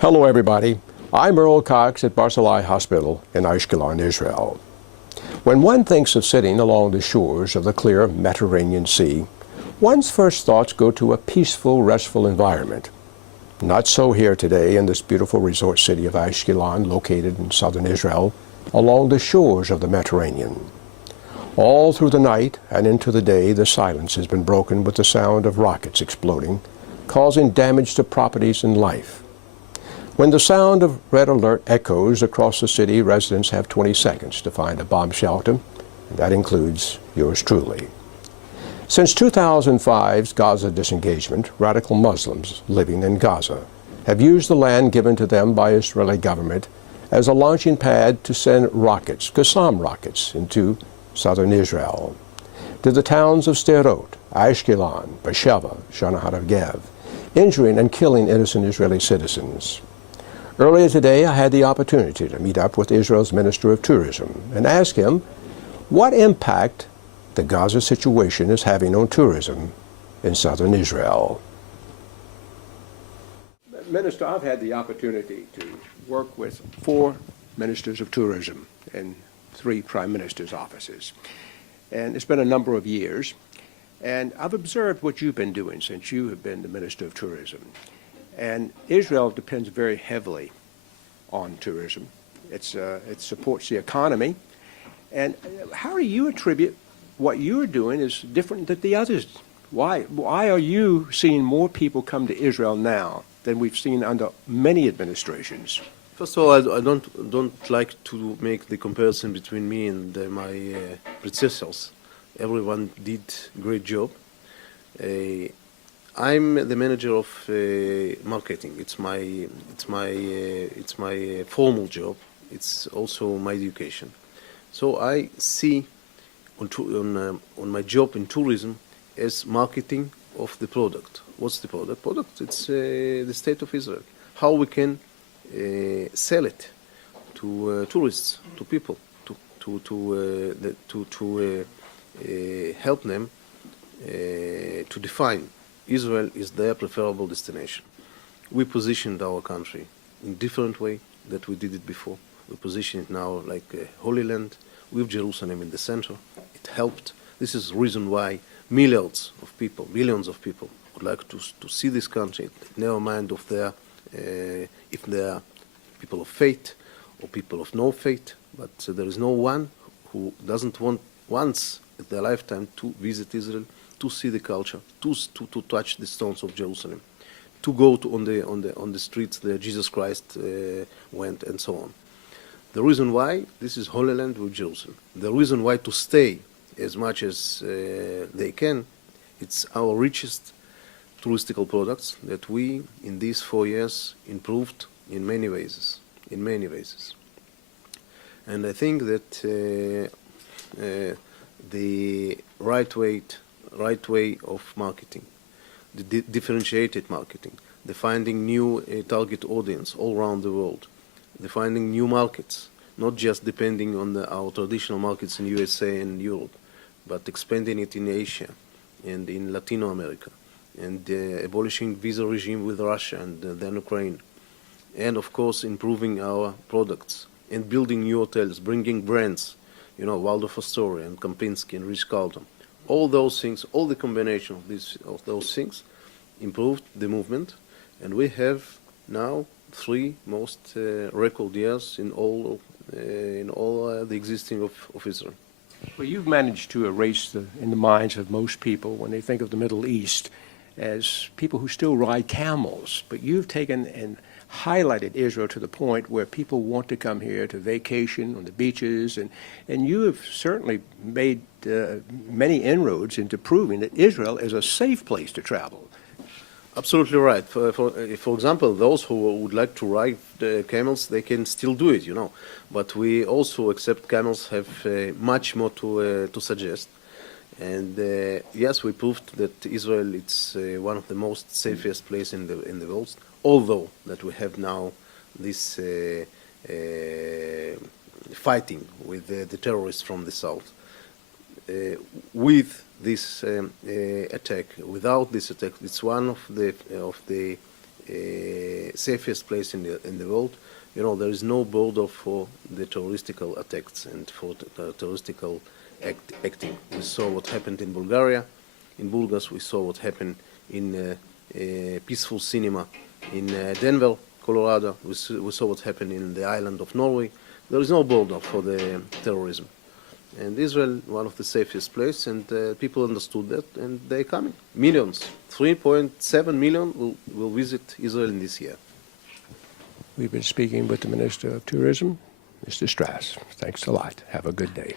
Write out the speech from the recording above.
Hello everybody, I'm Earl Cox at Barzilai Hospital in Ashkelon, Israel. When one thinks of sitting along the shores of the clear Mediterranean Sea, one's first thoughts go to a peaceful, restful environment. Not so here today in this beautiful resort city of Ashkelon, located in southern Israel, along the shores of the Mediterranean. All through the night and into the day, the silence has been broken with the sound of rockets exploding, causing damage to properties and life. When the sound of red alert echoes across the city, residents have 20 seconds to find a bomb shelter, and that includes yours truly. Since 2005's Gaza disengagement, radical Muslims living in Gaza have used the land given to them by the Israeli government as a launching pad to send rockets, Qassam rockets, into southern Israel, to the towns of Sderot, Ashkelon, Beersheba, Shana HaNegev, injuring and killing innocent Israeli citizens. Earlier today, I had the opportunity to meet up with Israel's Minister of Tourism and ask him what impact the Gaza situation is having on tourism in southern Israel. Minister, I've had the opportunity to work with 4 ministers of tourism in 3 prime ministers' offices. And it's been a number of years. And I've observed what you've been doing since you have been the Minister of Tourism. And Israel depends very heavily on tourism. It supports the economy. And how do you attribute what you're doing is different than the others? Why are you seeing more people come to Israel now than we've seen under many administrations? First of all, I don't like to make the comparison between me and my predecessors. Everyone did a great job. I'm the manager of marketing. It's my formal job. It's also my education. So I see on my job in tourism as marketing of the product. What's the product? Product. It's the state of Israel. How we can sell it to tourists, to people, to help them to define Israel is their preferable destination. We positioned our country in different way that we did it before. We position it now like a Holy Land with Jerusalem in the center. It helped. This is the reason why billions of people would like to see this country, never mind of their, if they are people of faith or people of no faith, but there is no one who doesn't want once in their lifetime to visit Israel, to see the culture, to touch the stones of Jerusalem, to go on the streets where Jesus Christ went, and so on. The reason why this is Holy Land with Jerusalem. The reason why to stay as much as they can, it's our richest touristical products that we in these 4 years improved in many ways. And I think that the right way of marketing, the differentiated marketing, the finding new target audience all around the world, the finding new markets, not just depending on our traditional markets in USA and Europe, but expanding it in Asia and in Latin America, and abolishing visa regime with Russia and then Ukraine, and of course improving our products and building new hotels, bringing brands, Waldorf Astoria and Kempinski and Ritz-Carlton. All those things, all the combination of those things improved the movement, and we have now 3 most record years in all the existing of Israel. Well, you've managed to erase in the minds of most people when they think of the Middle East as people who still ride camels, but you've taken and highlighted Israel to the point where people want to come here to vacation on the beaches, and you have certainly made many inroads into proving that Israel is a safe place to travel. Absolutely right. For example, those who would like to ride camels, they can still do it, But we also accept camels have much more to suggest. And yes, we proved that Israel is one of the most safest places in the world. Although that we have now this fighting with the terrorists from the south. With this attack, without this attack, it's one of the safest place in the world. You know, there is no border for the terroristical attacks and for terroristical acting. We saw what happened in Bulgaria. In Bulgas, we saw what happened in peaceful cinema in Denver, Colorado. We saw what happened in the island of Norway. There is no border for the terrorism. And Israel, one of the safest places, and people understood that, and they're coming. Millions, 3.7 million will visit Israel in this year. We've been speaking with the Minister of Tourism, Mr. Stas. Thanks a lot. Have a good day.